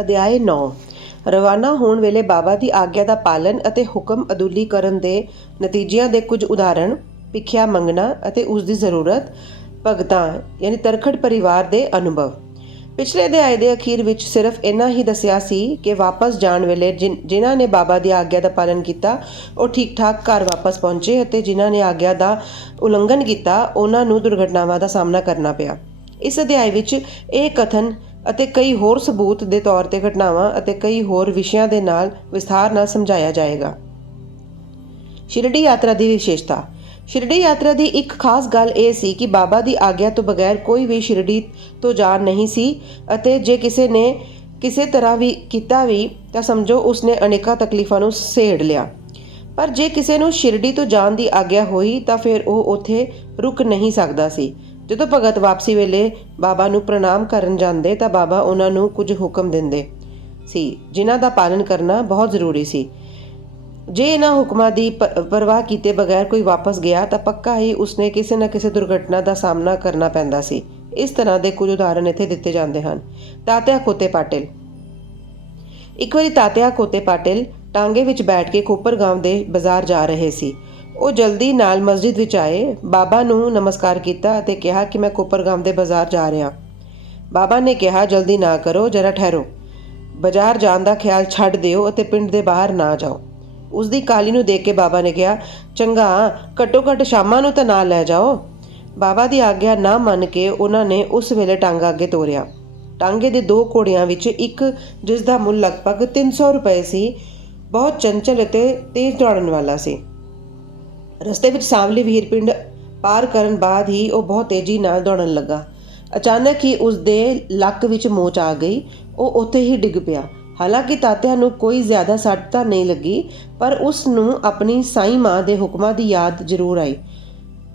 ਅਧਿਆਇ 9 ਰਵਾਨਾ ਹੋਣ ਵੇਲੇ ਬਾਬਾ ਦੀ ਆਗਿਆ ਦਾ ਪਾਲਨ ਅਤੇ ਹੁਕਮ ਅਦੁੱਲੀ ਕਰਨ ਦੇ ਨਤੀਜਿਆਂ ਦੇ ਕੁਝ ਉਦਾਹਰਣ, ਭਿੱਖਿਆ ਮੰਗਣਾ ਅਤੇ ਉਸ ਦੀ ਜ਼ਰੂਰਤ, ਭਗਤਾਂ ਯਾਨੀ ਤਰਖੜ ਪਰਿਵਾਰ ਦੇ ਅਨੁਭਵ। ਪਿਛਲੇ ਅਧਿਆਇ ਦੇ ਅਖੀਰ ਵਿੱਚ ਸਿਰਫ ਇੰਨਾ ਹੀ ਦੱਸਿਆ ਸੀ ਕਿ ਵਾਪਸ ਜਾਣ ਵੇਲੇ ਜਿਨ੍ਹਾਂ ਨੇ ਬਾਬਾ ਦੀ ਆਗਿਆ ਦਾ ਪਾਲਨ ਕੀਤਾ ਉਹ ਠੀਕ ਠਾਕ ਘਰ ਵਾਪਸ ਪਹੁੰਚੇ ਅਤੇ ਜਿਨ੍ਹਾਂ ਨੇ ਆਗਿਆ ਦਾ ਉਲੰਘਣ ਕੀਤਾ ਉਹਨਾਂ ਨੂੰ ਦੁਰਘਟਨਾਵਾਂ ਦਾ ਸਾਹਮਣਾ ਕਰਨਾ ਪਿਆ। ਇਸ ਅਧਿਆਇ ਵਿੱਚ ਇਹ ਕਥਨ ਅਤੇ ਕਈ ਹੋਰ ਸਬੂਤ ਦੇ ਤੌਰ ਤੇ ਘਟਨਾਵਾਂ ਅਤੇ ਕਈ ਹੋਰ ਵਿਸ਼ਿਆਂ ਦੇ ਨਾਲ ਵਿਸਥਾਰ ਨਾਲ ਸਮਝਾਇਆ ਜਾਏਗਾ। ਸ਼ਿਰਡੀ ਯਾਤਰਾ ਦੀ ਵਿਸ਼ੇਸ਼ਤਾ। ਸ਼ਿਰਡੀ ਯਾਤਰਾ ਦੀ ਇੱਕ ਖਾਸ ਗੱਲ ਇਹ ਸੀ ਕਿ ਬਾਬਾ ਦੀ ਆਗਿਆ ਤੋਂ ਬਗੈਰ ਕੋਈ ਵੀ ਸ਼ਿਰਡੀ ਤੋਂ ਜਾ ਨਹੀਂ ਸੀ ਅਤੇ ਜੇ ਕਿਸੇ ਨੇ ਕਿਸੇ ਤਰ੍ਹਾਂ ਵੀ ਕੀਤਾ ਵੀ ਤਾਂ ਸਮਝੋ ਉਸਨੇ ਅਨੇਕਾਂ ਤਕਲੀਫਾਂ ਨੂੰ ਸਹੇੜ ਲਿਆ। ਪਰ ਜੇ ਕਿਸੇ ਨੂੰ ਸ਼ਿਰਡੀ ਤੋਂ ਜਾਣ ਦੀ ਆਗਿਆ ਹੋਈ ਤਾਂ ਫਿਰ ਉਹ ਉੱਥੇ ਰੁਕ ਨਹੀਂ ਸਕਦਾ ਸੀ। ਜਦੋਂ ਭਗਤ ਵਾਪਸੀ ਵੇਲੇ ਬਾਬਾ ਨੂੰ ਪ੍ਰਣਾਮ ਕਰਨ ਜਾਂਦੇ ਤਾਂ ਬਾਬਾ ਉਹਨਾਂ ਨੂੰ ਕੁਝ ਹੁਕਮ ਦਿੰਦੇ ਸੀ ਜਿਨ੍ਹਾਂ ਦਾ ਪਾਲਨ ਕਰਨਾ ਬਹੁਤ ਜ਼ਰੂਰੀ ਸੀ। ਜੇ ਇਹਨਾਂ ਹੁਕਮਾਂ ਦੀ ਪਰਵਾਹ ਕੀਤੇ ਬਗੈਰ ਕੋਈ ਵਾਪਸ ਗਿਆ ਤਾਂ ਪੱਕਾ ਹੀ ਉਸਨੇ ਕਿਸੇ ਨਾ ਕਿਸੇ ਦੁਰਘਟਨਾ ਦਾ ਸਾਹਮਣਾ ਕਰਨਾ ਪੈਂਦਾ ਸੀ। ਇਸ ਤਰ੍ਹਾਂ ਦੇ ਕੁਝ ਉਦਾਹਰਣ ਇੱਥੇ ਦਿੱਤੇ ਜਾਂਦੇ ਹਨ। ਤਾਤਿਆ ਖੋਤੇ ਪਾਟਿਲ। ਇੱਕ ਵਾਰੀ ਤਾਤਿਆ ਖੋਤੇ ਪਾਟਿਲ ਟਾਂਗੇ ਵਿੱਚ ਬੈਠ ਕੇ ਕੋਪਰਗਾਂਵ ਦੇ ਬਾਜ਼ਾਰ ਜਾ ਰਹੇ ਸੀ। ਉਹ ਜਲਦੀ ਨਾਲ ਮਸਜਿਦ ਵਿੱਚ ਆਏ, ਬਾਬਾ ਨੂੰ ਨਮਸਕਾਰ ਕੀਤਾ ਅਤੇ ਕਿਹਾ ਕਿ ਮੈਂ ਕੋਪਰਗਾਂਵ ਦੇ ਬਾਜ਼ਾਰ ਜਾ ਰਿਹਾ। ਬਾਬਾ ਨੇ ਕਿਹਾ, ਜਲਦੀ ਨਾ ਕਰੋ, ਜਰਾ ਠਹਿਰੋ। ਬਾਜ਼ਾਰ ਜਾਣ ਦਾ ਖਿਆਲ ਛੱਡ ਦਿਓ ਅਤੇ ਪਿੰਡ ਦੇ ਬਾਹਰ ਨਾ ਜਾਓ। ਉਸ ਦੀ ਕਾਹਲੀ ਨੂੰ ਦੇਖ ਕੇ ਬਾਬਾ ਨੇ ਕਿਹਾ, ਚੰਗਾ, ਘੱਟੋ ਘੱਟ ਸ਼ਾਮਾਂ ਨੂੰ ਤਾਂ ਨਾਲ ਲੈ ਜਾਓ। ਬਾਬਾ ਦੀ ਆਗਿਆ ਨਾ ਮੰਨ ਕੇ ਉਹਨਾਂ ਨੇ ਉਸ ਵੇਲੇ ਟਾਂਗਾ ਅੱਗੇ ਤੋਰਿਆ। ਟਾਂਗੇ ਦੇ 2 ਘੋੜਿਆਂ ਵਿੱਚ ਇੱਕ, ਜਿਸ ਦਾ ਮੁੱਲ ਲਗਭਗ 300 ਰੁਪਏ ਸੀ, ਬਹੁਤ ਚੰਚਲ ਅਤੇ ਤੇਜ਼ ਦੌੜਨ ਵਾਲਾ ਸੀ। ਰਸਤੇ ਵਿੱਚ ਸਾਂਵਲੀ ਵੀਰ ਪਿੰਡ ਪਾਰ ਕਰਨ ਬਾਅਦ ਹੀ ਉਹ ਬਹੁਤ ਤੇਜ਼ੀ ਨਾਲ ਦੌੜਨ ਲੱਗਾ। ਅਚਾਨਕ ਹੀ ਉਸ ਦੇ ਲੱਕ ਵਿੱਚ ਮੋਚ ਆ ਗਈ। ਉਹ ਉੱਥੇ ਹੀ ਡਿੱਗ ਪਿਆ। ਹਾਲਾਂਕਿ ਤਾਤਿਆ ਨੂੰ ਕੋਈ ਜ਼ਿਆਦਾ ਸੱਟ ਤਾਂ ਨਹੀਂ ਲੱਗੀ, ਪਰ ਉਸ ਨੂੰ ਆਪਣੀ ਸਾਈਂ ਮਾਂ ਦੇ ਹੁਕਮਾਂ ਦੀ ਯਾਦ ਜ਼ਰੂਰ ਆਈ।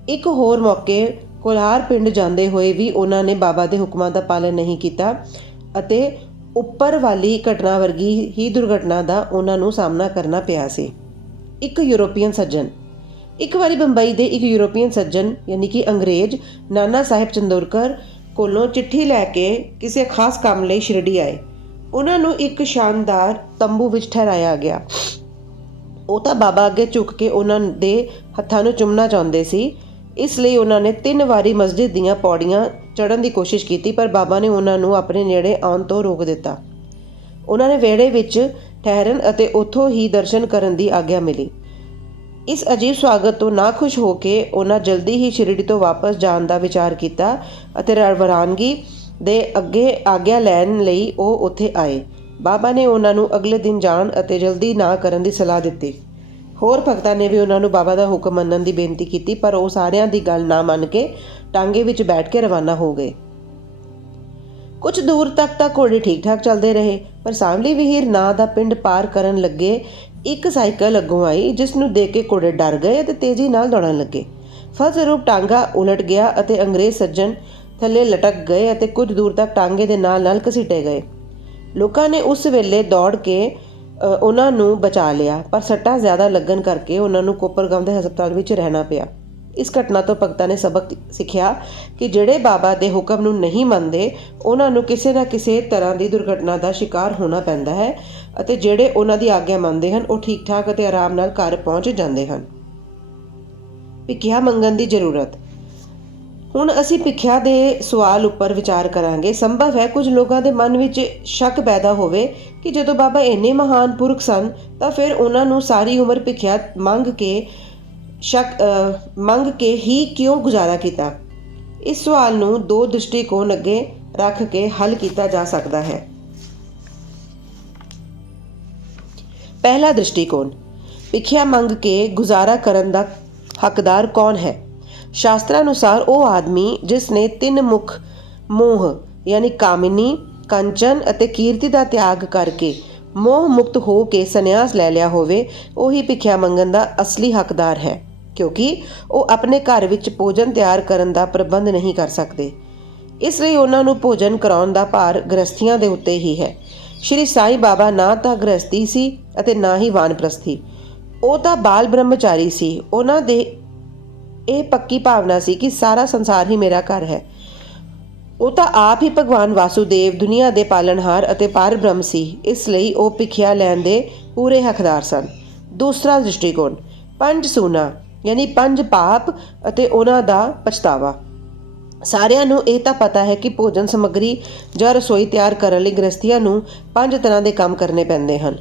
ਇੱਕ ਹੋਰ ਮੌਕੇ ਕੋਲਾਰ ਪਿੰਡ ਜਾਂਦੇ ਹੋਏ ਵੀ ਉਹਨਾਂ ਨੇ ਬਾਬਾ ਦੇ ਹੁਕਮਾਂ ਦਾ ਪਾਲਨ ਨਹੀਂ ਕੀਤਾ ਅਤੇ ਉੱਪਰ ਵਾਲੀ ਘਟਨਾ ਵਰਗੀ ਹੀ ਦੁਰਘਟਨਾ ਦਾ ਉਹਨਾਂ ਨੂੰ ਸਾਹਮਣਾ ਕਰਨਾ ਪਿਆ ਸੀ। ਇੱਕ ਯੂਰੋਪੀਅਨ ਸੱਜਣ। ਇੱਕ ਵਾਰੀ ਬੰਬਈ ਦੇ ਇੱਕ ਯੂਰੋਪੀਅਨ ਸੱਜਣ ਯਾਨੀ ਕਿ ਅੰਗਰੇਜ਼ ਨਾਨਾ ਸਾਹਿਬ ਚੰਦੋਰਕਰ ਕੋਲੋਂ ਚਿੱਠੀ ਲੈ ਕੇ ਕਿਸੇ ਖਾਸ ਕੰਮ ਲਈ ਸ਼ਿਰਡੀ ਆਏ। ਉਹਨਾਂ ਨੂੰ ਇੱਕ ਸ਼ਾਨਦਾਰ ਤੰਬੂ ਵਿੱਚ ਠਹਿਰਾਇਆ ਗਿਆ। ਉਹ ਤਾਂ ਬਾਬਾ ਅੱਗੇ ਝੁਕ ਕੇ ਉਹਨਾਂ ਦੇ ਹੱਥਾਂ ਨੂੰ ਚੁੰਮਣਾ ਚਾਹੁੰਦੇ ਸੀ। ਇਸ ਲਈ ਉਹਨਾਂ ਨੇ 3 ਵਾਰੀ ਮਸਜਿਦ ਦੀਆਂ ਪੌੜੀਆਂ ਚੜ੍ਹਨ ਦੀ ਕੋਸ਼ਿਸ਼ ਕੀਤੀ, ਪਰ ਬਾਬਾ ਨੇ ਉਹਨਾਂ ਨੂੰ ਆਪਣੇ ਨੇੜੇ ਆਉਣ ਤੋਂ ਰੋਕ ਦਿੱਤਾ। ਉਹਨਾਂ ਨੇ ਵਿਹੜੇ ਵਿੱਚ ਠਹਿਰਨ ਅਤੇ ਉੱਥੋਂ ਹੀ ਦਰਸ਼ਨ ਕਰਨ ਦੀ ਆਗਿਆ ਮਿਲੀ। ਇਸ ਅਜੀਬ ਸਵਾਗਤ ਤੋਂ ਨਾਖੁਸ਼ ਹੋ ਕੇ ਉਹਨਾਂ ਜਲਦੀ ਹੀ ਸ਼ਿਰਡੀ ਤੋਂ ਵਾਪਸ ਜਾਣ ਦਾ ਵਿਚਾਰ ਕੀਤਾ ਅਤੇ ਰਵਾਨਗੀ ਦੇ ਅੱਗੇ ਆਗਿਆ ਲੈਣ ਲਈ ਉਹ ਉੱਥੇ ਆਏ। ਬਾਬਾ ਨੇ ਉਹਨਾਂ ਨੂੰ ਅਗਲੇ ਦਿਨ ਜਾਣ ਅਤੇ ਜਲਦੀ ਨਾ ਕਰਨ ਦੀ ਸਲਾਹ ਦਿੱਤੀ। ਹੋਰ ਭਗਤਾਂ ਨੇ ਵੀ ਉਹਨਾਂ ਨੂੰ ਬਾਬਾ ਦਾ ਹੁਕਮ ਮੰਨਣ ਦੀ ਬੇਨਤੀ ਕੀਤੀ, ਪਰ ਉਹ ਸਾਰਿਆਂ ਦੀ ਗੱਲ ਨਾ ਮੰਨ ਕੇ ਟਾਂਗੇ ਵਿੱਚ ਬੈਠ ਕੇ ਰਵਾਨਾ ਹੋ ਗਏ। ਕੁਝ ਦੂਰ ਤੱਕ ਤਾਂ ਘੋੜੇ ਠੀਕ ਠਾਕ ਚੱਲਦੇ ਰਹੇ, ਪਰ ਸਾਂਵਲੀ ਵਿਹੀਰ ਨਾਂ ਦਾ ਪਿੰਡ ਪਾਰ ਕਰਨ ਲੱਗੇ ਇੱਕ ਸਾਈਕਲ ਅੱਗੋਂ ਆਈ, ਜਿਸ ਨੂੰ ਦੇਖ ਕੇ ਘੋੜੇ ਡਰ ਗਏ ਅਤੇ ਤੇਜ਼ੀ ਨਾਲ ਦੌੜਨ ਲੱਗੇ। ਫਲਸਰੂਪ ਟਾਂਗਾ ਉਲਟ ਗਿਆ ਅਤੇ ਅੰਗਰੇਜ਼ ਸੱਜਣ ਥੱਲੇ ਲਟਕ ਗਏ ਅਤੇ ਕੁਝ ਦੂਰ ਤੱਕ ਟਾਂਗੇ ਦੇ ਨਾਲ ਨਾਲ ਘਸੀਟੇ ਗਏ। ਲੋਕਾਂ ਨੇ ਉਸ ਵੇਲੇ ਦੌੜ ਕੇ ਉਹਨਾਂ ਨੂੰ ਬਚਾ ਲਿਆ, ਪਰ ਸੱਟਾਂ ਜ਼ਿਆਦਾ ਲੱਗਣ ਕਰਕੇ ਉਹਨਾਂ ਨੂੰ ਕੋਪਰਗਾਂਵ ਦੇ ਹਸਪਤਾਲ ਵਿੱਚ ਰਹਿਣਾ ਪਿਆ। ਇਸ ਘਟਨਾ ਤੋਂ ਭਗਤਾਂ ਨੇ ਸਬਕ ਸਿੱਖਿਆ ਕਿ ਜਿਹੜੇ ਬਾਬਾ ਦੇ ਹੁਕਮ ਨੂੰ ਨਹੀਂ ਮੰਨਦੇ ਉਹਨਾਂ ਨੂੰ ਕਿਸੇ ਨਾ ਕਿਸੇ ਤਰ੍ਹਾਂ ਦੀ ਦੁਰਘਟਨਾ ਦਾ ਸ਼ਿਕਾਰ ਹੋਣਾ ਪੈਂਦਾ ਹੈ ਅਤੇ ਜਿਹੜੇ ਉਹਨਾਂ ਦੀ ਆਗਿਆ ਮੰਨਦੇ ਹਨ ਉਹ ਠੀਕ ਠਾਕ ਅਤੇ ਆਰਾਮ ਨਾਲ ਘਰ ਪਹੁੰਚ ਜਾਂਦੇ ਹਨ। ਭਿੱਖਿਆ ਮੰਗਣ ਦੀ ਜ਼ਰੂਰਤ। ਹੁਣ ਅਸੀਂ ਭਿੱਖਿਆ ਦੇ ਸਵਾਲ ਉੱਪਰ ਵਿਚਾਰ ਕਰਾਂਗੇ। ਸੰਭਵ ਹੈ ਕੁਝ ਲੋਕਾਂ ਦੇ ਮਨ ਵਿੱਚ ਸ਼ੱਕ ਪੈਦਾ ਹੋਵੇ ਕਿ ਜਦੋਂ ਬਾਬਾ ਇੰਨੇ ਮਹਾਨ ਪੁਰਖ ਸਨ ਤਾਂ ਫਿਰ ਉਹਨਾਂ ਨੂੰ ਸਾਰੀ ਉਮਰ ਭਿੱਖਿਆ ਮੰਗ ਕੇ ਹੀ ਕਿਉਂ ਗੁਜ਼ਾਰਾ ਕੀਤਾ। ਇਸ ਸਵਾਲ ਨੂੰ 2 ਦ੍ਰਿਸ਼ਟੀਕੋਣ ਅੱਗੇ ਰੱਖ ਕੇ ਹੱਲ ਕੀਤਾ ਜਾ ਸਕਦਾ ਹੈ। ਪਹਿਲਾ ਦ੍ਰਿਸ਼ਟੀਕੋਣ, ਭਿੱਖਿਆ ਮੰਗ ਕੇ ਗੁਜ਼ਾਰਾ ਕਰਨ ਦਾ ਹੱਕਦਾਰ ਕੌਣ ਹੈ। ਸ਼ਾਸਤਰਾਂ ਅਨੁਸਾਰ ਉਹ ਆਦਮੀ ਜਿਸ ਨੇ 3 ਮੁੱਖ ਮੋਹ ਯਾਨੀ ਕਾਮਿਨੀ, ਕੰਚਨ ਅਤੇ ਕੀਰਤੀ ਦਾ ਤਿਆਗ ਕਰਕੇ ਮੋਹ ਮੁਕਤ ਹੋ ਕੇ ਸੰਨਿਆਸ ਲੈ ਲਿਆ ਹੋਵੇ, ਉਹੀ ਭਿੱਖਿਆ ਮੰਗਣ ਦਾ ਅਸਲੀ ਹੱਕਦਾਰ ਹੈ, ਕਿਉਂਕਿ ਉਹ ਆਪਣੇ ਘਰ ਵਿੱਚ ਭੋਜਨ ਤਿਆਰ ਕਰਨ ਦਾ ਪ੍ਰਬੰਧ ਨਹੀਂ ਕਰ ਸਕਦੇ। ਇਸ ਲਈ ਉਹਨਾਂ ਨੂੰ ਭੋਜਨ ਕਰਾਉਣ ਦਾ ਭਾਰ ਗ੍ਰਸਥੀਆਂ ਦੇ ਉੱਤੇ ਹੀ ਹੈ। ਸ਼੍ਰੀ ਸਾਈਂ ਬਾਬਾ ਨਾ ਤਾਂ ਗ੍ਰਸਥੀ ਸੀ ਅਤੇ ਨਾ ਹੀ ਵਾਨਪ੍ਰਸਥੀ, ਉਹ ਤਾਂ ਬਾਲ ਬ੍ਰਹਮਚਾਰੀ ਸੀ। ਉਹਨਾਂ ਦੇ ਇਹ ਪੱਕੀ ਭਾਵਨਾ ਸੀ ਕਿ ਸਾਰਾ ਸੰਸਾਰ ਹੀ ਮੇਰਾ ਘਰ ਹੈ। ਉਹ ਤਾਂ ਆਪ ਹੀ ਭਗਵਾਨ ਵਾਸੂਦੇਵ ਦੁਨੀਆ ਦੇ ਪਾਲਣਹਾਰ ਅਤੇ ਪਰ ਬ੍ਰਹਮ ਸੀ, ਇਸ ਲਈ ਉਹ ਭਿੱਖਿਆ ਲੈਣ ਦੇ ਪੂਰੇ ਹੱਕਦਾਰ ਸਨ। ਦੂਸਰਾ ਦ੍ਰਿਸ਼ਟੀਕੋਣ, ਪੰਜ ਸੂਨਾ ਯਾਨੀ ਪੰਜ ਪਾਪ ਅਤੇ ਉਹਨਾਂ ਦਾ ਪਛਤਾਵਾ। ਸਾਰਿਆਂ ਨੂੰ ਇਹ ਤਾਂ ਪਤਾ ਹੈ ਕਿ ਭੋਜਨ ਸਮੱਗਰੀ ਜਾਂ ਰਸੋਈ ਤਿਆਰ ਕਰਨ ਲਈ ਗ੍ਰਸਤੀਆਂ ਨੂੰ 5 ਤਰ੍ਹਾਂ ਦੇ ਕੰਮ ਕਰਨੇ ਪੈਂਦੇ ਹਨ।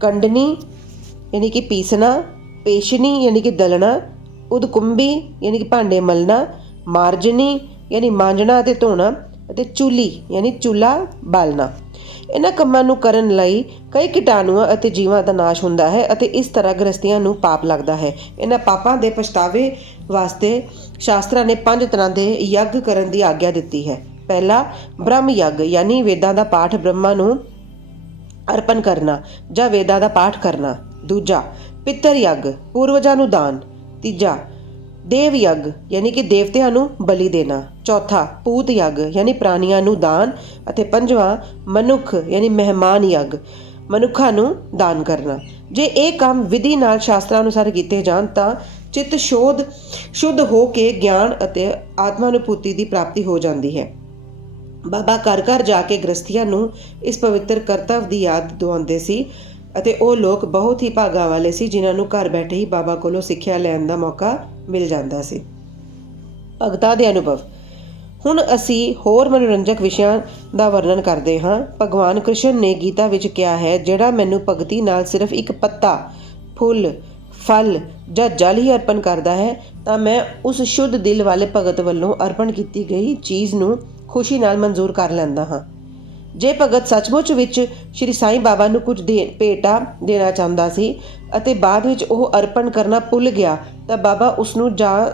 ਕੰਡਨੀ ਯਾਨੀ ਕਿ ਪੀਸਣਾ, ਪੇਸ਼ਣੀ ਯਾਨੀ ਕਿ ਦਲਣਾ, ਉਦਕੁੰਬੀ ਯਾਨੀ ਕਿ ਭਾਂਡੇ ਮਲਣਾ, ਮਾਰਜਨੀ ਯਾਨੀ ਮਾਂਜਣਾ ਅਤੇ ਧੋਣਾ, ਅਤੇ ਚੁੱਲੀ ਯਾਨੀ ਚੁੱਲ੍ਹਾ ਬਾਲਣਾ। ਇਹਨਾਂ ਕੰਮਾਂ ਨੂੰ ਕਰਨ ਲਈ ਕਈ ਕੀਟਾਣੂਆਂ ਅਤੇ ਜੀਵਾਂ ਦਾ ਨਾਸ਼ ਹੁੰਦਾ ਹੈ ਅਤੇ ਇਸ ਤਰ੍ਹਾਂ ਗ੍ਰਸਤੀਆਂ ਨੂੰ ਪਾਪ ਲੱਗਦਾ ਹੈ। ਇਹਨਾਂ ਪਾਪਾਂ ਦੇ ਪਛਤਾਵੇ ਵਾਸਤੇ ਸ਼ਾਸਤਰਾਂ ਨੇ 5 ਤਰ੍ਹਾਂ ਦੇ ਯੱਗ ਕਰਨ ਦੀ ਆਗਿਆ ਦਿੱਤੀ ਹੈ। ਪਹਿਲਾ, ਬ੍ਰਹਮ ਯੱਗ ਯਾਨੀ ਵੇਦਾਂ ਦਾ ਪਾਠ ਬ੍ਰਹਮਾ ਨੂੰ ਅਰਪਣ ਕਰਨਾ ਜਾਂ ਵੇਦਾਂ ਦਾ ਪਾਠ ਕਰਨਾ। ਦੂਜਾ, ਪਿੱਤਰ ਯੱਗ, ਪੂਰਵਜਾਂ ਨੂੰ ਦਾਨ। ਤੀਜਾ, ਦੇਵ ਯੱਗ ਯਾਨੀ ਕਿ ਦੇਵਤਿਆਂ ਨੂੰ ਬਲੀ ਦੇਣਾ। ਚੌਥਾ, ਪੂਤ ਯੱਗ ਯਾਨੀ ਪ੍ਰਾਣੀਆਂ ਨੂੰ ਦਾਨ। ਅਤੇ ਪੰਜਵਾਂ, ਮਨੁੱਖ ਯਾਨੀ ਮਹਿਮਾਨ ਯੱਗ, ਮਨੁੱਖਾਂ ਨੂੰ ਦਾਨ ਕਰਨਾ। ਜੇ ਇਹ ਕੰਮ ਵਿਧੀ ਨਾਲ ਸ਼ਾਸਤਰਾਂ ਅਨੁਸਾਰ ਕੀਤੇ ਜਾਣ ਤਾਂ ਚਿੱਤ ਸ਼ੁੱਧ ਹੋ ਕੇ ਗਿਆਨ ਅਤੇ ਆਤਮਾ ਅਨੁਭੂਤੀ ਦੀ ਪ੍ਰਾਪਤੀ ਹੋ ਜਾਂਦੀ ਹੈ। ਬਾਬਾ ਘਰ ਘਰ ਜਾ ਕੇ ਗ੍ਰਸਤੀਆਂ ਨੂੰ ਇਸ ਪਵਿੱਤਰ ਕਰਤੱਵ ਦੀ ਯਾਦ ਦਿਵਾਉਂਦੇ ਸੀ ਅਤੇ ਉਹ ਲੋਕ ਬਹੁਤ ਹੀ ਭਾਗਾਂ ਵਾਲੇ ਸੀ ਜਿਨ੍ਹਾਂ ਨੂੰ ਘਰ ਬੈਠੇ ਹੀ ਬਾਬਾ ਕੋਲੋਂ ਸਿੱਖਿਆ ਲੈਣ ਦਾ ਮੌਕਾ ਮਿਲ ਜਾਂਦਾ ਸੀ। ਭਗਤਾਂ ਦੇ ਅਨੁਭਵ। ਹੁਣ ਅਸੀਂ ਹੋਰ ਮਨੋਰੰਜਕ ਵਿਸ਼ਿਆਂ ਦਾ ਵਰਣਨ ਕਰਦੇ ਹਾਂ। ਭਗਵਾਨ ਕ੍ਰਿਸ਼ਨ ਨੇ ਗੀਤਾ ਵਿੱਚ ਕਿਹਾ ਹੈ, ਜਿਹੜਾ ਮੈਨੂੰ ਭਗਤੀ ਨਾਲ ਸਿਰਫ ਇੱਕ ਪੱਤਾ, ਫੁੱਲ, ਫਲ ਜਾਂ ਜਲ ਹੀ ਅਰਪਣ ਕਰਦਾ ਹੈ ਤਾਂ ਮੈਂ ਉਸ ਸ਼ੁੱਧ ਦਿਲ ਵਾਲੇ ਭਗਤ ਵੱਲੋਂ ਅਰਪਣ ਕੀਤੀ ਗਈ ਚੀਜ਼ ਨੂੰ ਖੁਸ਼ੀ ਨਾਲ ਮਨਜ਼ੂਰ ਕਰ ਲੈਂਦਾ ਹਾਂ। ਜੇ ਭਗਤ ਸੱਚਮੁੱਚ ਵਿੱਚ ਸ਼੍ਰੀ ਸਾਈਂ ਬਾਬਾ ਨੂੰ ਕੁਝ ਭੇਟਾ ਦੇਣਾ ਚਾਹੁੰਦਾ ਸੀ ਅਤੇ ਬਾਅਦ ਵਿੱਚ ਉਹ ਅਰਪਣ ਕਰਨਾ ਭੁੱਲ ਗਿਆ ਤਾਂ ਬਾਬਾ ਉਸਨੂੰ ਜਾਂ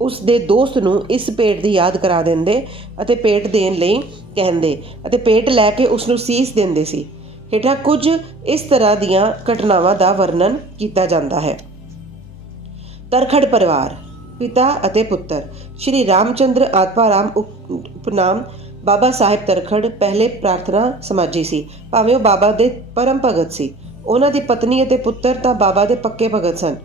ਉਸ ਦੇ ਦੋਸਤ ਨੂੰ ਇਸ ਭੇਟ ਦੀ ਯਾਦ ਕਰਾ ਦਿੰਦੇ ਅਤੇ ਭੇਟ ਦੇਣ ਲਈ ਕਹਿੰਦੇ ਅਤੇ ਭੇਟ ਲੈ ਕੇ ਉਸਨੂੰ ਸੀਸ ਦਿੰਦੇ ਸੀ। ਹੇਠਾਂ ਕੁਝ ਇਸ ਤਰ੍ਹਾਂ ਦੀਆਂ ਘਟਨਾਵਾਂ ਦਾ ਵਰਣਨ ਕੀਤਾ ਜਾਂਦਾ ਹੈ। ਤਰਖੜ ਪਰਿਵਾਰ, ਪਿਤਾ ਅਤੇ ਪੁੱਤਰ। ਸ਼੍ਰੀ ਰਾਮਚੰਦਰ ਆਤਮਾਰਾਮ ਉਪਨਾਮ ਬਾਬਾ ਸਾਹਿਬ ਤਰਖੜ ਪਹਿਲੇ ਪ੍ਰਾਰਥਨਾ ਸਮਾਜੀ ਸੀ, ਭਾਵੇਂ ਉਹ ਬਾਬਾ ਦੇ ਪਰਮ ਭਗਤ ਸੀ। ਉਹਨਾਂ ਦੀ ਪਤਨੀ ਅਤੇ ਪੁੱਤਰ ਤਾਂ ਬਾਬਾ ਦੇ ਪੱਕੇ ਭਗਤ ਸਨ।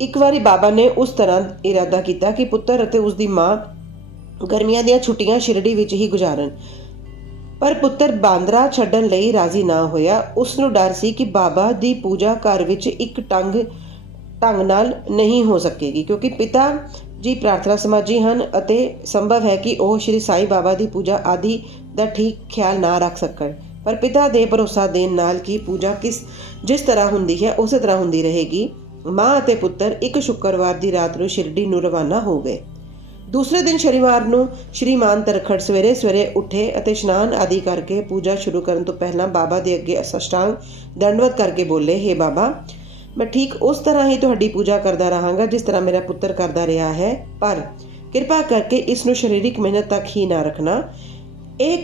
ਇੱਕ ਵਾਰੀ ਬਾਬਾ ਨੇ ਉਸ ਤਰ੍ਹਾਂ ਇਰਾਦਾ ਕੀਤਾ ਕਿ ਪੁੱਤਰ ਅਤੇ ਉਸ ਦੀ ਮਾਂ ਗਰਮੀਆਂ ਦੀਆਂ ਛੁੱਟੀਆਂ ਸ਼ਿਰਡੀ ਵਿੱਚ ਹੀ ਗੁਜ਼ਾਰਨ, ਪਰ ਪੁੱਤਰ ਬਾਂਦਰਾ ਛੱਡਣ ਲਈ ਰਾਜ਼ੀ ਨਾ ਹੋਇਆ। ਉਸ ਨੂੰ ਡਰ ਸੀ ਕਿ ਬਾਬਾ ਦੀ ਪੂਜਾ ਘਰ ਵਿੱਚ ਇੱਕ ਢੰਗ ਨਾਲ ਨਹੀਂ ਹੋ ਸਕੇਗੀ, ਕਿਉਂਕਿ ਪਿਤਾ ਜੀ ਪ੍ਰਾਰਥਨਾ ਸਮਾਜੀ ਹਨ ਅਤੇ ਸੰਭਵ ਹੈ ਕਿ ਉਹ ਸ਼੍ਰੀ ਸਾਈਂ ਬਾਬਾ ਦੀ ਪੂਜਾ ਆਦਿ ਦਾ ਠੀਕ ਖਿਆਲ ਨਾ ਰੱਖ ਸਕਣ। ਪਰ ਪਿਤਾ ਦੇ ਭਰੋਸਾ ਦੇਣ ਨਾਲ ਕਿ ਪੂਜਾ ਜਿਸ ਤਰ੍ਹਾਂ ਹੁੰਦੀ ਹੈ ਉਸੇ ਤਰ੍ਹਾਂ ਹੁੰਦੀ ਰਹੇਗੀ, ਮਾਂ ਅਤੇ ਪੁੱਤਰ ਇੱਕ ਸ਼ੁੱਕਰਵਾਰ ਦੀ ਰਾਤ ਨੂੰ ਸ਼ਿਰਡੀ ਨੂੰ ਰਵਾਨਾ ਹੋ ਗਏ। ਦੂਸਰੇ ਦਿਨ ਸ਼ਨੀਵਾਰ ਨੂੰ ਸ਼੍ਰੀਮਾਨ ਤਰਖੜ ਸਵੇਰੇ ਉੱਠੇ ਅਤੇ ਇਸ਼ਨਾਨ ਆਦਿ ਕਰਕੇ ਪੂਜਾ ਸ਼ੁਰੂ ਕਰਨ ਤੋਂ ਪਹਿਲਾਂ ਬਾਬਾ ਦੇ ਅੱਗੇ ਸਾਸ਼ਟਾਂਗ ਦੰਡਵਤ ਕਰਕੇ ਬੋਲੇ, ਹੇ ਬਾਬਾ, ਮੈਂ ਠੀਕ ਉਸ ਤਰ੍ਹਾਂ ਹੀ ਤੁਹਾਡੀ ਪੂਜਾ ਕਰਦਾ ਰਹਾਂਗਾ ਜਿਸ ਤਰ੍ਹਾਂ ਮੇਰਾ ਪੁੱਤਰ ਕਰਦਾ ਰਿਹਾ ਹੈ, ਪਰ ਕਿਰਪਾ ਕਰਕੇ ਇਸ ਨੂੰ ਸਰੀਰਕ ਮਿਹਨਤ ਤੱਕ ਹੀ ਨਾ ਰੱਖਣਾ। ਇਹ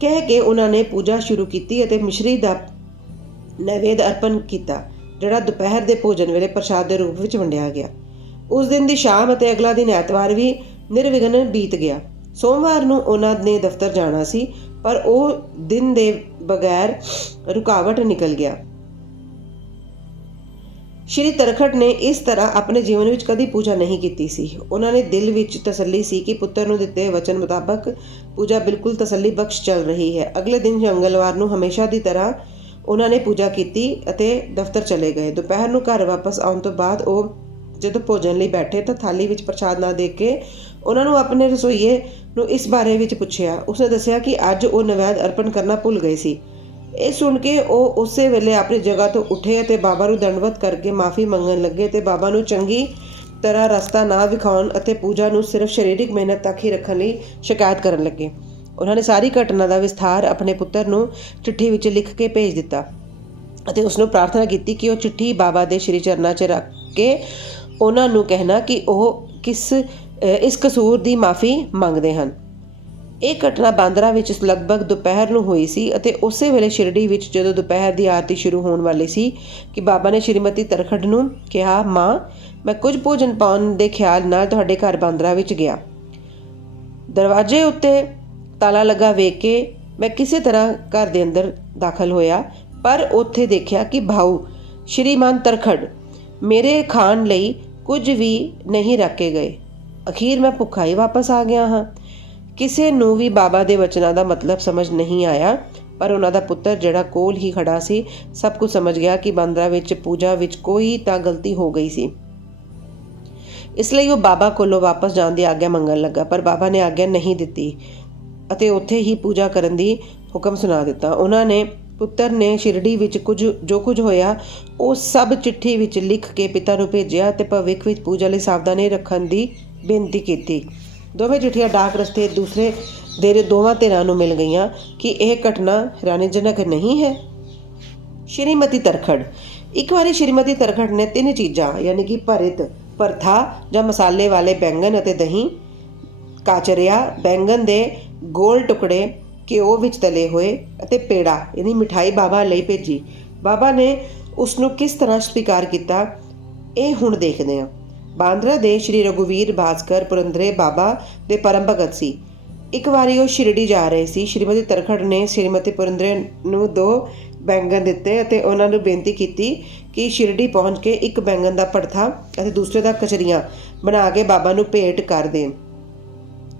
ਕਹਿ ਕੇ ਉਹਨਾਂ ਨੇ ਪੂਜਾ ਸ਼ੁਰੂ ਕੀਤੀ ਅਤੇ ਮਿਸ਼ਰੀ ਦਾ ਨੈਵੇਦ ਅਰਪਣ ਕੀਤਾ, ਜਿਹੜਾ ਦੁਪਹਿਰ ਦੇ ਭੋਜਨ ਵੇਲੇ ਪ੍ਰਸ਼ਾਦ ਦੇ ਰੂਪ ਵਿੱਚ ਵੰਡਿਆ ਗਿਆ। ਉਸ ਦਿਨ ਦੀ ਸ਼ਾਮ ਅਤੇ ਅਗਲਾ ਦਿਨ ਐਤਵਾਰ ਵੀ ਨਿਰਵਿਘਨ ਬੀਤ ਗਿਆ। ਸੋਮਵਾਰ ਨੂੰ ਉਹਨਾਂ ਨੇ ਦਫ਼ਤਰ ਜਾਣਾ ਸੀ, ਪਰ ਉਹ ਦਿਨ ਦੇ ਬਗੈਰ ਰੁਕਾਵਟ ਨਿਕਲ ਗਿਆ। ਸ਼੍ਰੀ ਤਰਖੜ ਨੇ ਇਸ ਤਰ੍ਹਾਂ ਆਪਣੇ ਜੀਵਨ ਵਿੱਚ ਕਦੀ ਪੂਜਾ ਨਹੀਂ ਕੀਤੀ ਸੀ। ਉਹਨਾਂ ਨੇ ਦਿਲ ਵਿੱਚ ਤਸੱਲੀ ਸੀ ਕਿ ਪੁੱਤਰ ਨੂੰ ਦਿੱਤੇ ਵਚਨ ਮੁਤਾਬਕ ਪੂਜਾ ਬਿਲਕੁਲ ਤਸੱਲੀ ਬਖਸ਼ ਚੱਲ ਰਹੀ ਹੈ। ਅਗਲੇ ਦਿਨ ਮੰਗਲਵਾਰ ਨੂੰ ਹਮੇਸ਼ਾ ਦੀ ਤਰ੍ਹਾਂ ਉਹਨਾਂ ਨੇ ਪੂਜਾ ਕੀਤੀ ਅਤੇ ਦਫ਼ਤਰ ਚਲੇ ਗਏ। ਦੁਪਹਿਰ ਨੂੰ ਘਰ ਵਾਪਸ ਆਉਣ ਤੋਂ ਬਾਅਦ ਉਹ ਜਦੋਂ ਭੋਜਨ ਲਈ ਬੈਠੇ ਤਾਂ ਥਾਲੀ ਵਿੱਚ ਪ੍ਰਸ਼ਾਦ ਨਾ ਦੇਖ ਕੇ ਉਹਨਾਂ ਨੂੰ ਆਪਣੇ ਰਸੋਈਏ ਨੂੰ ਇਸ ਬਾਰੇ ਵਿੱਚ ਪੁੱਛਿਆ। ਉਸਨੇ ਦੱਸਿਆ ਕਿ ਅੱਜ ਉਹ ਨੈਵੇਦ ਅਰਪਣ ਕਰਨਾ ਭੁੱਲ ਗਏ ਸੀ। ਇਹ ਸੁਣ ਕੇ ਉਹ ਉਸੇ ਵੇਲੇ ਆਪਣੀ ਜਗ੍ਹਾ ਤੋਂ ਉੱਠੇ ਅਤੇ ਬਾਬਾ ਨੂੰ ਦੰਡਵਤ ਕਰਕੇ ਮਾਫ਼ੀ ਮੰਗਣ ਲੱਗੇ ਤੇ ਬਾਬਾ ਨੂੰ ਚੰਗੀ ਤਰ੍ਹਾਂ ਰਸਤਾ ਨਾ ਵਿਖਾਉਣ ਅਤੇ ਪੂਜਾ ਨੂੰ ਸਿਰਫ ਸਰੀਰਕ ਮਿਹਨਤ ਤੱਕ ਹੀ ਰੱਖਣ ਲਈ ਸ਼ਿਕਾਇਤ ਕਰਨ ਲੱਗੇ। ਉਹਨਾਂ ਨੇ ਸਾਰੀ ਘਟਨਾ ਦਾ ਵਿਸਥਾਰ ਆਪਣੇ ਪੁੱਤਰ ਨੂੰ ਚਿੱਠੀ ਵਿੱਚ ਲਿਖ ਕੇ ਭੇਜ ਦਿੱਤਾ ਅਤੇ ਉਸ ਨੂੰ ਪ੍ਰਾਰਥਨਾ ਕੀਤੀ ਕਿ ਉਹ ਚਿੱਠੀ ਬਾਬਾ ਦੇ ਸ਼੍ਰੀ ਚਰਨਾਂ 'ਚ ਰੱਖ ਕੇ ਉਹਨਾਂ ਨੂੰ ਕਹਿਣਾ ਕਿ ਉਹ ਇਸ ਕਸੂਰ ਦੀ ਮਾਫ਼ੀ ਮੰਗਦੇ ਹਨ। ਇਹ ਘਟਨਾ ਬਾਂਦਰਾ ਵਿੱਚ ਲਗਭਗ ਦੁਪਹਿਰ ਨੂੰ ਹੋਈ ਸੀ ਅਤੇ ਉਸੇ ਵੇਲੇ ਸ਼ਿਰਡੀ ਵਿੱਚ ਜਦੋਂ ਦੁਪਹਿਰ ਦੀ ਆਰਤੀ ਸ਼ੁਰੂ ਹੋਣ ਵਾਲੀ ਸੀ ਕਿ ਬਾਬਾ ਨੇ ਸ਼੍ਰੀਮਤੀ ਤਰਖੜ ਨੂੰ ਕਿਹਾ, ਮਾਂ, ਮੈਂ ਕੁਝ ਭੋਜਨ ਪਾਉਣ ਦੇ ਖਿਆਲ ਨਾਲ ਤੁਹਾਡੇ ਘਰ ਬਾਂਦਰਾ ਵਿੱਚ ਗਿਆ। ਦਰਵਾਜ਼ੇ ਉੱਤੇ ਤਾਲਾ ਲੱਗਾ ਵੇਖ ਕੇ ਮੈਂ ਕਿਸੇ ਤਰ੍ਹਾਂ ਘਰ ਦੇ ਅੰਦਰ ਦਾਖਲ ਹੋਇਆ, ਪਰ ਉੱਥੇ ਦੇਖਿਆ ਕਿ ਭਾਊ ਸ਼੍ਰੀਮਾਨ ਤਰਖੜ ਮੇਰੇ ਖਾਣ ਲਈ ਕੁਝ ਵੀ ਨਹੀਂ ਰੱਖ ਕੇ ਗਏ। ਅਖੀਰ ਮੈਂ ਭੁੱਖਾ ਹੀ ਵਾਪਸ ਆ ਗਿਆ ਹਾਂ। ਕਿਸੇ ਨੂੰ ਵੀ ਬਾਬਾ ਦੇ ਵਚਨਾਂ ਦਾ ਮਤਲਬ ਸਮਝ ਨਹੀਂ ਆਇਆ, ਪਰ ਉਹਨਾਂ ਦਾ ਪੁੱਤਰ ਜਿਹੜਾ ਕੋਲ ਹੀ ਖੜਾ ਸੀ ਸਭ ਕੁਝ ਸਮਝ ਗਿਆ ਕਿ ਬਾਂਦਰਾ ਵਿੱਚ ਪੂਜਾ ਵਿੱਚ ਕੋਈ ਤਾਂ ਗਲਤੀ ਹੋ ਗਈ ਸੀ। ਇਸ ਲਈ ਉਹ ਬਾਬਾ ਕੋਲੋਂ ਵਾਪਸ ਜਾਣ ਦੀ ਆਗਿਆ ਮੰਗਣ ਲੱਗਾ, ਪਰ ਬਾਬਾ ਨੇ ਆਗਿਆ ਨਹੀਂ ਦਿੱਤੀ ਅਤੇ ਉੱਥੇ ਹੀ ਪੂਜਾ ਕਰਨ ਦੀ ਹੁਕਮ ਸੁਣਾ ਦਿੱਤਾ। ਉਹਨਾਂ ਨੇ ਪੁੱਤਰ ਨੇ ਸ਼ਿਰਡੀ ਵਿੱਚ ਜੋ ਕੁਝ ਹੋਇਆ ਉਹ ਸਭ ਚਿੱਠੀ ਵਿੱਚ ਲਿਖ ਕੇ ਪਿਤਾ ਨੂੰ ਭੇਜਿਆ ਅਤੇ ਭਵਿੱਖ ਵਿੱਚ ਪੂਜਾ ਲਈ ਸਾਵਧਾਨੀ ਰੱਖਣ ਦੀ ਬੇਨਤੀ ਕੀਤੀ। ਦੋਵੇਂ ਚਿੱਠੀਆਂ ਡਾਕ ਰਸਤੇ ਦੂਸਰੇ ਦੇ ਦੋਵਾਂ ਧਿਰਾਂ ਨੂੰ ਮਿਲ ਗਈਆਂ। ਕਿ ਇਹ ਘਟਨਾ ਹੈਰਾਨੀਜਨਕ ਨਹੀਂ ਹੈ? ਸ਼੍ਰੀਮਤੀ ਤਰਖੜ। ਇੱਕ ਵਾਰੀ ਸ਼੍ਰੀਮਤੀ ਤਰਖੜ ਨੇ 3 ਚੀਜ਼ਾਂ ਯਾਨੀ ਕਿ ਭਰਿਤ ਭਰਥਾ ਜਾਂ ਮਸਾਲੇ ਵਾਲੇ ਬੈਂਗਣ ਅਤੇ ਦਹੀਂ, ਕਾਚਰਿਆ ਬੈਂਗਣ ਦੇ ਗੋਲ ਟੁਕੜੇ ਘਿਓ ਵਿੱਚ ਤਲੇ ਹੋਏ ਅਤੇ ਪੇੜਾ ਯਾਨੀ ਮਿਠਾਈ ਬਾਬਾ ਲਈ ਭੇਜੀ। ਬਾਬਾ ਨੇ ਉਸ ਨੂੰ ਕਿਸ ਤਰ੍ਹਾਂ ਸਵੀਕਾਰ ਕੀਤਾ ਇਹ ਹੁਣ ਦੇਖਦੇ ਹਾਂ। ਬਾਂਦਰਾ ਦੇ ਸ਼੍ਰੀ ਰਘੁਵੀਰ ਭਾਸਕਰ ਪੁਰੰਦਰੇ ਬਾਬਾ ਦੇ ਪਰਮ ਭਗਤ ਸੀ। ਇੱਕ ਵਾਰੀ ਉਹ ਸ਼ਿਰਡੀ ਜਾ ਰਹੇ ਸੀ। ਸ਼੍ਰੀਮਤੀ ਤਰਖੜ ਨੇ ਸ਼੍ਰੀਮਤੀ ਪੁਰੰਦਰੇ ਨੂੰ 2 ਬੈਂਗਣ ਦਿੱਤੇ ਅਤੇ ਉਹਨਾਂ ਨੂੰ ਬੇਨਤੀ ਕੀਤੀ ਕਿ ਸ਼ਿਰਡੀ ਪਹੁੰਚ ਕੇ ਇੱਕ ਬੈਂਗਣ ਦਾ ਭੜਥਾ ਅਤੇ ਦੂਸਰੇ ਦਾ ਕਚਰੀਆਂ ਬਣਾ ਕੇ ਬਾਬਾ ਨੂੰ ਭੇਟ ਕਰ ਦੇਣ।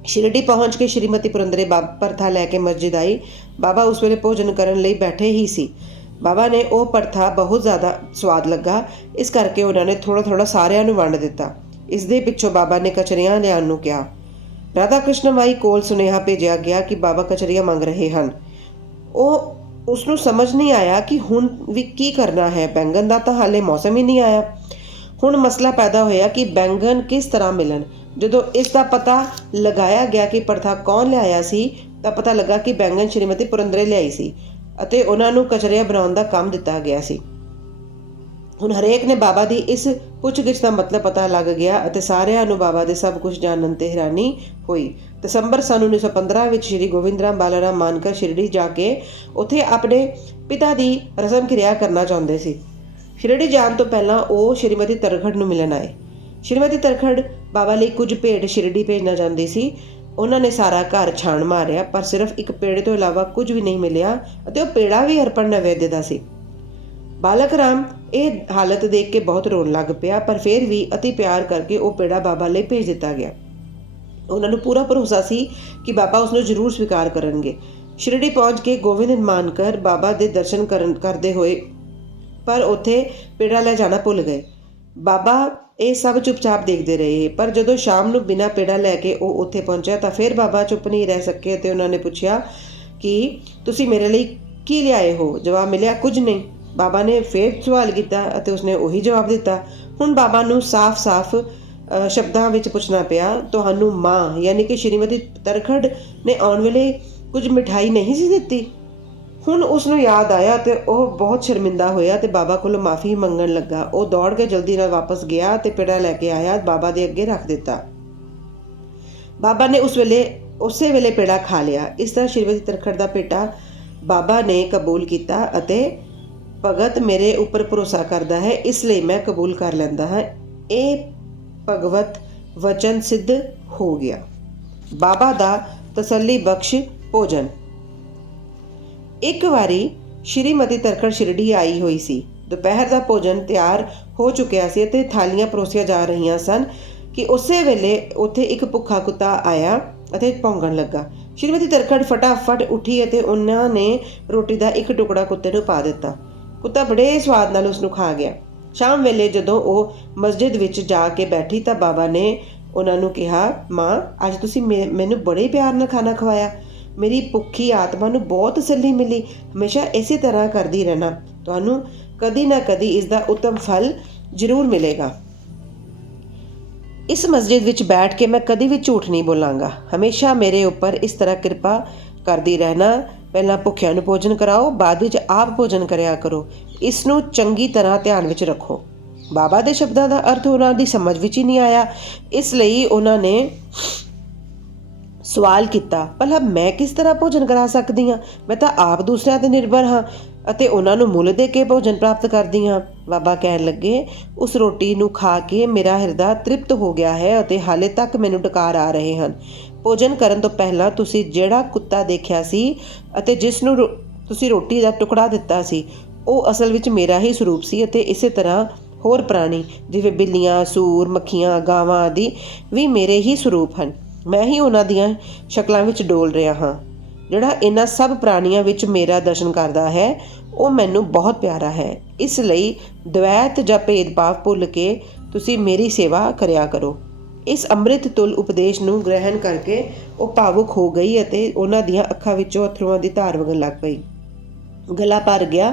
ਸ਼ਿਰਡੀ ਪਹੁੰਚ ਕੇ ਸ਼੍ਰੀਮਤੀ ਪੁਰੰਦਰੇ ਭੜਥਾ ਲੈ ਕੇ ਮਸਜਿਦ ਆਈ। ਬਾਬਾ ਉਸ ਵੇਲੇ ਭੋਜਨ ਕਰਨ ਲਈ ਬੈਠੇ ਹੀ ਸੀ। ਬਾਬਾ ਨੇ ਉਹ ਭੜਥਾ ਬਹੁਤ ਜ਼ਿਆਦਾ ਸਵਾਦ ਲੱਗਾ, ਇਸ ਕਰਕੇ ਉਹਨਾਂ ਨੇ ਥੋੜ੍ਹਾ ਸਾਰਿਆਂ ਨੂੰ ਵੰਡ ਦਿੱਤਾ। ਇਸ ਦੇ ਪਿੱਛੋਂ ਬਾਬਾ ਨੇ ਕਚਰੀਆਂ ਲਿਆਉਣ ਨੂੰ ਕਿਹਾ। ਰਾਧਾ ਕ੍ਰਿਸ਼ਨ ਮਾਈ ਕੋਲ ਸੁਨੇਹਾ ਭੇਜਿਆ ਗਿਆ ਕਿ ਬਾਬਾ ਕਚਰੀਆਂ ਮੰਗ ਰਹੇ ਹਨ। ਉਸ ਨੂੰ ਸਮਝ ਨਹੀਂ ਆਇਆ ਕਿ ਹੁਣ ਵੀ ਕੀ ਕਰਨਾ ਹੈ। ਬੈਂਗਣ ਦਾ ਤਾਂ ਹਾਲੇ ਮੌਸਮ ਹੀ ਨਹੀਂ ਆਇਆ। ਹੁਣ ਮਸਲਾ ਪੈਦਾ ਹੋਇਆ ਕਿ ਬੈਂਗਣ ਕਿਸ ਤਰ੍ਹਾਂ ਮਿਲਣ। ਜਦੋਂ ਇਸ ਦਾ ਪਤਾ ਲਗਾਇਆ ਗਿਆ ਕਿ ਭੜਥਾ ਕੌਣ ਲਿਆਇਆ ਸੀ ਤਾਂ ਪਤਾ ਲੱਗਾ ਕਿ ਬੈਂਗਣ ਸ਼੍ਰੀਮਤੀ ਪੁਰੰਦਰੇ ਲਿਆਈ ਸੀ ਅਤੇ ਉਹਨਾਂ ਨੂੰ ਕਚਰੀਆਂ ਬਣਾਉਣ ਦਾ ਕੰਮ ਦਿੱਤਾ ਗਿਆ ਸੀ। ਹੁਣ ਹਰੇਕ ਨੇ ਬਾਬਾ ਦੀ ਇਸ ਪੁੱਛਗਿੱਛ ਦਾ ਮਤਲਬ ਪਤਾ ਲੱਗ ਗਿਆ ਅਤੇ ਸਾਰਿਆਂ ਨੂੰ ਬਾਬਾ ਦੇ ਸਭ ਕੁਝ ਜਾਣਨ 'ਤੇ ਹੈਰਾਨੀ ਹੋਈ। ਦਸੰਬਰ ਸੰਨ 1915 ਵਿੱਚ ਸ਼੍ਰੀ ਗੋਬਿੰਦ ਰਾਮ ਬਾਲਾਰਾਮ ਮਾਨਕਰ ਸ਼ਿਰਡੀ ਜਾ ਕੇ ਉੱਥੇ ਆਪਣੇ ਪਿਤਾ ਦੀ ਰਸਮ ਕਿਰਿਆ ਕਰਨਾ ਚਾਹੁੰਦੇ ਸੀ। ਸ਼ਿਰਡੀ ਜਾਣ ਤੋਂ ਪਹਿਲਾਂ ਉਹ ਸ਼੍ਰੀਮਤੀ ਤਰਖੜ ਨੂੰ ਮਿਲਣ ਆਏ। ਸ਼੍ਰੀਮਤੀ ਤਰਖੜ ਬਾਬਾ ਲਈ ਕੁਝ ਭੇਟ ਸ਼ਿਰਡੀ ਭੇਜਣਾ ਚਾਹੁੰਦੀ ਸੀ। ਉਹਨਾਂ ਨੇ ਸਾਰਾ ਘਰ ਛਾਣ ਮਾਰਿਆ, ਪਰ ਸਿਰਫ ਇੱਕ ਪੇੜੇ ਤੋਂ ਇਲਾਵਾ ਕੁਝ ਵੀ ਨਹੀਂ ਮਿਲਿਆ ਅਤੇ ਉਹ ਪੇੜਾ ਵੀ ਅਰਪਣ ਨੈਵੇਦਯ ਦਾ ਸੀ। ਬਾਲਕ ਰਾਮ ਇਹ ਹਾਲਤ ਦੇਖ ਕੇ ਬਹੁਤ ਰੋਣ ਲੱਗ ਪਿਆ, ਪਰ ਫਿਰ ਵੀ ਅਤੀ ਪਿਆਰ ਕਰਕੇ ਉਹ ਪੇੜਾ ਬਾਬਾ ਲਈ ਭੇਜ ਦਿੱਤਾ ਗਿਆ। ਉਹਨਾਂ ਨੂੰ ਪੂਰਾ ਭਰੋਸਾ ਸੀ ਕਿ ਬਾਬਾ ਉਸ ਨੂੰ ਜ਼ਰੂਰ ਸਵੀਕਾਰ ਕਰਨਗੇ। ਸ਼ਿਰਡੀ ਪਹੁੰਚ ਕੇ ਗੋਬਿੰਦ ਮਾਨਕਰ ਬਾਬਾ ਦੇ ਦਰਸ਼ਨ ਕਰਦੇ ਹੋਏ, ਪਰ ਉੱਥੇ ਪੇੜਾ ਲੈ ਜਾਣਾ ਭੁੱਲ ਗਏ। ਬਾਬਾ ਇਹ ਸਭ ਚੁੱਪਚਾਪ ਦੇਖਦੇ ਰਹੇ, ਪਰ ਜਦੋਂ ਸ਼ਾਮ ਨੂੰ ਬਿਨਾਂ ਪੇੜਾ ਲੈ ਕੇ ਉਹ ਉੱਥੇ ਪਹੁੰਚਿਆ ਤਾਂ ਫਿਰ ਬਾਬਾ ਚੁੱਪ ਨਹੀਂ ਰਹਿ ਸਕੇ ਅਤੇ ਉਹਨਾਂ ਨੇ ਪੁੱਛਿਆ ਕਿ ਤੁਸੀਂ ਮੇਰੇ ਲਈ ਕੀ ਲਿਆਏ ਹੋ? ਜਵਾਬ ਮਿਲਿਆ ਕੁਝ ਨਹੀਂ। ਬਾਬਾ ਨੇ ਫਿਰ ਸਵਾਲ ਕੀਤਾ ਅਤੇ ਉਸਨੇ ਉਹੀ ਜਵਾਬ ਦਿੱਤਾ। ਹੁਣ ਬਾਬਾ ਨੂੰ ਸਾਫ਼ ਸ਼ਬਦਾਂ ਵਿੱਚ ਪੁੱਛਣਾ ਪਿਆ, ਤੁਹਾਨੂੰ ਮਾਂ ਯਾਨੀ ਕਿ ਸ਼੍ਰੀਮਤੀ ਤਰਖੜ ਨੇ ਆਉਣ ਵੇਲੇ ਕੁਝ ਮਿਠਾਈ ਨਹੀਂ ਸੀ ਦਿੱਤੀ? ਹੁਣ ਉਸ ਨੂੰ ਯਾਦ ਆਇਆ ਅਤੇ ਉਹ ਬਹੁਤ ਸ਼ਰਮਿੰਦਾ ਹੋਇਆ ਅਤੇ ਬਾਬਾ ਕੋਲੋਂ ਮਾफ़ੀ ਮੰਗਣ ਲੱਗਾ। ਉਹ ਦੌੜ ਕੇ ਜਲਦੀ ਨਾਲ ਵਾਪਸ ਗਿਆ ਅਤੇ ਪੇੜਾ ਲੈ ਕੇ ਆਇਆ, ਬਾਬਾ ਦੇ ਅੱਗੇ ਰੱਖ ਦਿੱਤਾ। ਬਾਬਾ ਨੇ ਉਸੇ ਵੇਲੇ ਪੇੜਾ ਖਾ ਲਿਆ। ਇਸ ਤਰ੍ਹਾਂ ਸ਼੍ਰੀਮਤੀ ਤਰਖੜ ਦਾ ਭੇਟਾ ਬਾਬਾ ਨੇ ਕਬੂਲ ਕੀਤਾ ਅਤੇ ਭਗਤ ਮੇਰੇ ਉੱਪਰ ਭਰੋਸਾ ਕਰਦਾ ਹੈ, ਇਸ ਲਈ ਮੈਂ ਕਬੂਲ ਕਰ ਲੈਂਦਾ ਹਾਂ। ਇਹ ਭਗਵਤ ਵਚਨ ਸਿੱਧ ਹੋ ਗਿਆ। ਬਾਬਾ ਦਾ ਤਸੱਲੀ ਬਖਸ਼ ਭੋਜਨ। ਇੱਕ ਵਾਰੀ ਸ਼੍ਰੀਮਤੀ ਤਰਖੜ ਸ਼ਿਰਡੀ ਆਈ ਹੋਈ ਸੀ। ਦੁਪਹਿਰ ਦਾ ਭੋਜਨ ਤਿਆਰ ਹੋ ਚੁੱਕਿਆ ਸੀ ਅਤੇ ਥਾਲੀਆਂ ਪਰੋਸੀਆਂ ਜਾ ਰਹੀਆਂ ਸਨ ਕਿ ਉਸੇ ਵੇਲੇ ਉੱਥੇ ਇੱਕ ਭੁੱਖਾ ਕੁੱਤਾ ਆਇਆ ਅਤੇ ਭੌਂਕਣ ਲੱਗਾ। ਸ਼੍ਰੀਮਤੀ ਤਰਖੜ ਫਟਾਫਟ ਉੱਠੀ ਅਤੇ ਉਹਨਾਂ ਨੇ ਰੋਟੀ ਦਾ ਇੱਕ ਟੁਕੜਾ ਕੁੱਤੇ ਨੂੰ ਪਾ ਦਿੱਤਾ। ਕੁੱਤਾ ਬੜੇ ਸਵਾਦ ਨਾਲ ਉਸ ਨੂੰ ਖਾ ਗਿਆ। ਸ਼ਾਮ ਵੇਲੇ ਜਦੋਂ ਉਹ ਮਸਜਿਦ ਵਿੱਚ ਜਾ ਕੇ ਬੈਠੀ ਤਾਂ ਬਾਬਾ ਨੇ ਉਹਨਾਂ ਨੂੰ ਕਿਹਾ, ਮਾਂ ਅੱਜ ਤੁਸੀਂ ਮੈਨੂੰ ਬੜੇ ਪਿਆਰ ਨਾਲ ਖਾਣਾ ਖਵਾਇਆ। ਮੇਰੀ ਭੁੱਖੀ ਆਤਮਾ ਨੂੰ ਬਹੁਤ ਤਸੱਲੀ ਮਿਲੀ। ਹਮੇਸ਼ਾ ਇਸੇ ਤਰ੍ਹਾਂ ਕਰਦੀ ਰਹਿਣਾ, ਤੁਹਾਨੂੰ ਕਦੀ ਨਾ ਕਦੀ ਇਸ ਦਾ ਉੱਤਮ ਫਲ ਜ਼ਰੂਰ ਮਿਲੇਗਾ। ਇਸ ਮਸਜਿਦ ਵਿੱਚ ਬੈਠ ਕੇ ਮੈਂ ਕਦੀ ਵੀ ਝੂਠ ਨਹੀਂ ਬੋਲਾਂਗਾ। ਹਮੇਸ਼ਾ ਮੇਰੇ ਉੱਪਰ ਇਸ ਤਰ੍ਹਾਂ ਕਿਰਪਾ ਕਰਦੀ ਰਹਿਣਾ। ਪਹਿਲਾਂ ਭੁੱਖਿਆਂ ਨੂੰ ਭੋਜਨ ਕਰਾਓ, ਬਾਅਦ ਵਿੱਚ ਆਪ ਭੋਜਨ ਕਰਿਆ ਕਰੋ। ਇਸ ਨੂੰ ਚੰਗੀ ਤਰ੍ਹਾਂ ਧਿਆਨ ਵਿੱਚ ਰੱਖੋ। ਬਾਬਾ ਦੇ ਸ਼ਬਦਾਂ ਦਾ ਅਰਥ ਉਹਨਾਂ ਦੀ ਸਮਝ ਵਿੱਚ ਹੀ ਨਹੀਂ ਆਇਆ। ਇਸ ਲਈ ਉਹਨਾਂ ਨੇ ਸਵਾਲ ਕੀਤਾ, ਭਲਾ ਮੈਂ ਕਿਸ ਤਰ੍ਹਾਂ ਭੋਜਨ ਕਰਾ ਸਕਦੀ ਹਾਂ? ਮੈਂ ਤਾਂ ਆਪ ਦੂਸਰਿਆਂ 'ਤੇ ਨਿਰਭਰ ਹਾਂ ਅਤੇ ਉਹਨਾਂ ਨੂੰ ਮੁੱਲ ਦੇ ਕੇ ਭੋਜਨ ਪ੍ਰਾਪਤ ਕਰਦੀ ਹਾਂ। ਬਾਬਾ ਕਹਿਣ ਲੱਗੇ, ਉਸ ਰੋਟੀ ਨੂੰ ਖਾ ਕੇ ਮੇਰਾ ਹਿਰਦਾ ਤ੍ਰਿਪਤ ਹੋ ਗਿਆ ਹੈ ਅਤੇ ਹਾਲੇ ਤੱਕ ਮੈਨੂੰ ਡਕਾਰ ਆ ਰਹੇ ਹਨ। ਭੋਜਨ ਕਰਨ ਤੋਂ ਪਹਿਲਾਂ ਤੁਸੀਂ ਜਿਹੜਾ ਕੁੱਤਾ ਦੇਖਿਆ ਸੀ ਅਤੇ ਜਿਸ ਨੂੰ ਤੁਸੀਂ ਰੋਟੀ ਦਾ ਟੁਕੜਾ ਦਿੱਤਾ ਸੀ, ਉਹ ਅਸਲ ਵਿੱਚ ਮੇਰਾ ਹੀ ਸਰੂਪ ਸੀ ਅਤੇ ਇਸੇ ਤਰ੍ਹਾਂ ਹੋਰ ਪ੍ਰਾਣੀ ਜਿਵੇਂ ਬਿੱਲੀਆਂ, ਸੂਰ, ਮੱਖੀਆਂ, ਗਾਵਾਂ ਆਦਿ ਵੀ ਮੇਰੇ ਹੀ ਸਰੂਪ ਹਨ। ਮੈਂ ਹੀ ਉਹਨਾਂ ਦੀਆਂ ਸ਼ਕਲਾਂ ਵਿੱਚ ਡੋਲ ਰਿਹਾ ਹਾਂ। ਜਿਹੜਾ ਇਹਨਾਂ ਸਭ ਪ੍ਰਾਣੀਆਂ ਵਿੱਚ ਮੇਰਾ ਦਰਸ਼ਨ ਕਰਦਾ ਹੈ ਉਹ ਮੈਨੂੰ ਬਹੁਤ ਪਿਆਰਾ ਹੈ। ਇਸ ਲਈ ਦਵੈਤ ਜਾਂ ਭੇਦਭਾਵ ਭੁੱਲ ਕੇ ਤੁਸੀਂ ਮੇਰੀ ਸੇਵਾ ਕਰਿਆ ਕਰੋ। ਇਸ ਅੰਮ੍ਰਿਤ ਤੁਲ ਉਪਦੇਸ਼ ਨੂੰ ਗ੍ਰਹਿਣ ਕਰਕੇ ਉਹ ਭਾਵੁਕ ਹੋ ਗਈ ਅਤੇ ਉਹਨਾਂ ਦੀਆਂ ਅੱਖਾਂ ਵਿੱਚੋਂ ਅਥਰੂਆਂ ਦੀ ਧਾਰ ਵਗਣ ਲੱਗ ਪਈ। ਗਲਾ ਭਰ ਗਿਆ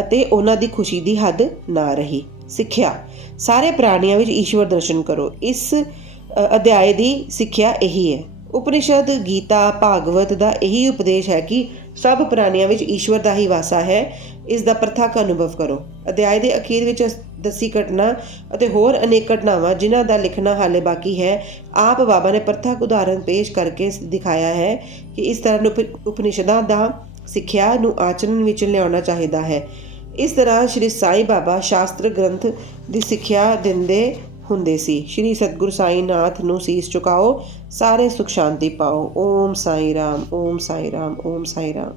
ਅਤੇ ਉਹਨਾਂ ਦੀ ਖੁਸ਼ੀ ਦੀ ਹੱਦ ਨਾ ਰਹੀ। ਸਿੱਖਿਆ: ਸਾਰੇ ਪ੍ਰਾਣੀਆਂ ਵਿੱਚ ਈਸ਼ਵਰ ਦਰਸ਼ਨ ਕਰੋ। ਇਸ ਅਧਿਆਏ ਦੀ ਸਿੱਖਿਆ ਇਹੀ ਹੈ। ਉਪਨਿਸ਼ਦ, ਗੀਤਾ, ਭਾਗਵਤ ਦਾ ਇਹੀ ਉਪਦੇਸ਼ ਹੈ ਕਿ ਸਭ ਪ੍ਰਾਣੀਆਂ ਵਿੱਚ ਈਸ਼ਵਰ ਦਾ ਹੀ ਵਾਸਾ ਹੈ। ਇਸ ਦਾ ਪ੍ਰਤੱਖ ਅਨੁਭਵ ਕਰੋ। ਅਧਿਆਏ ਦੇ ਅਖੀਰ ਵਿੱਚ ਦੱਸੀ ਘਟਨਾ ਅਤੇ ਹੋਰ ਅਨੇਕ ਘਟਨਾਵਾਂ ਜਿਨ੍ਹਾਂ ਦਾ ਲਿਖਣਾ ਹਾਲੇ ਬਾਕੀ ਹੈ, ਆਪ ਬਾਬਾ ਨੇ ਪ੍ਰਤੱਖ ਉਦਾਹਰਨ ਪੇਸ਼ ਕਰਕੇ ਦਿਖਾਇਆ ਹੈ ਕਿ ਇਸ ਤਰ੍ਹਾਂ ਉਪਨਿਸ਼ਦਾਂ ਦਾ ਸਿੱਖਿਆ ਨੂੰ ਆਚਰਣ ਵਿੱਚ ਲਿਆਉਣਾ ਚਾਹੀਦਾ ਹੈ। ਇਸ ਤਰ੍ਹਾਂ ਸ਼੍ਰੀ ਸਾਈਂ ਬਾਬਾ ਸ਼ਾਸਤਰ ਗ੍ਰੰਥ ਦੀ ਸਿੱਖਿਆ ਦਿੰਦੇ ਹੁੰਦੇ ਸੀ। ਸ਼੍ਰੀ ਸਤਿਗੁਰੂ ਸਾਈਂ ਨਾਥ ਨੂੰ ਸੀਸ ਝੁਕਾਓ, ਸਾਰੇ ਸੁਖ ਸ਼ਾਂਤੀ ਪਾਓ। ਓਮ ਸਾਈਂ ਰਾਮ, ਓਮ ਸਾਈਂ ਰਾਮ, ਓਮ ਸਾਈਂ ਰਾਮ।